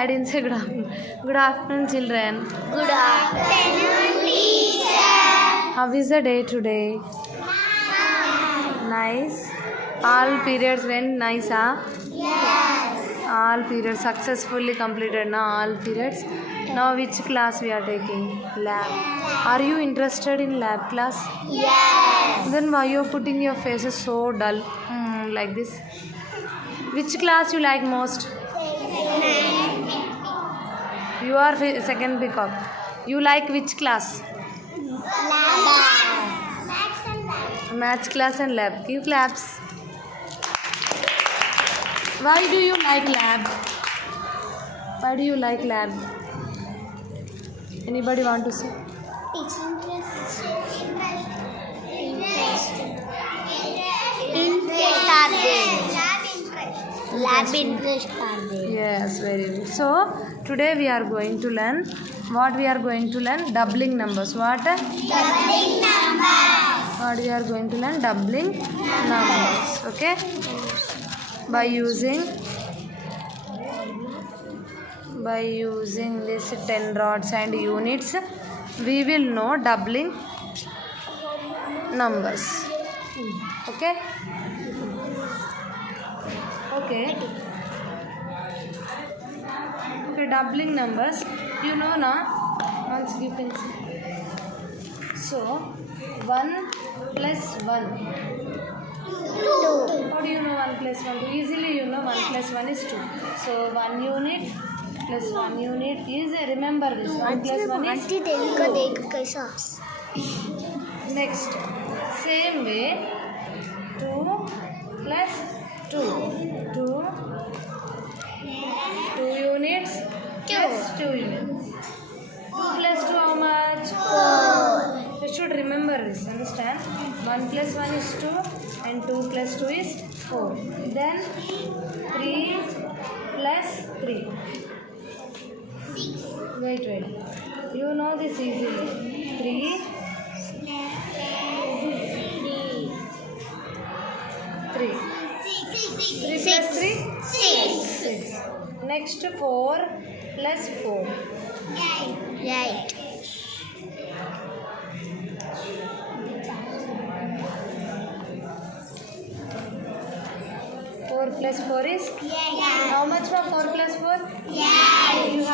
I didn't say good afternoon. Good afternoon, children. Good afternoon, teacher. How is the day today? Nice. All periods went nice, huh? Yes. All periods successfully completed, na? All periods. Now which class we are taking? Lab. Are you interested in lab class? Yes. Then why you are putting your faces so dull? Like this. Which class you like most? You are second peacock. You like which class? Maths class and lab. Give claps. Why do you like lab? Why do you like lab? Anybody want to say? It's interest are there. Lab interest are there. Yes, very good. So today we are going to learn what we are going to learn doubling numbers. What? Doubling numbers. What we are going to learn doubling numbers. Okay. By using this 10 rods and units, we will know doubling numbers. Okay. Okay, doubling numbers, you know na, once you can see. So 1 plus 1. 2. How do you know 1 plus 1? Easily you know 1 plus 1 is 2. So 1 unit plus 1 unit is, remember this, 1 plus 1 is. Next, same way, 2 plus 2. 2 units plus 2 units. 2 plus 2 how much? 4. You should remember this, understand? 1 plus 1 is 2 and 2 plus 2 is 4. Then 3 plus 3. Wait. You know this easily. 3. 3 plus 3? 6. Next 4 plus 4. Right. 4 plus 4 is? How much for 4 plus 4? Yeah. You have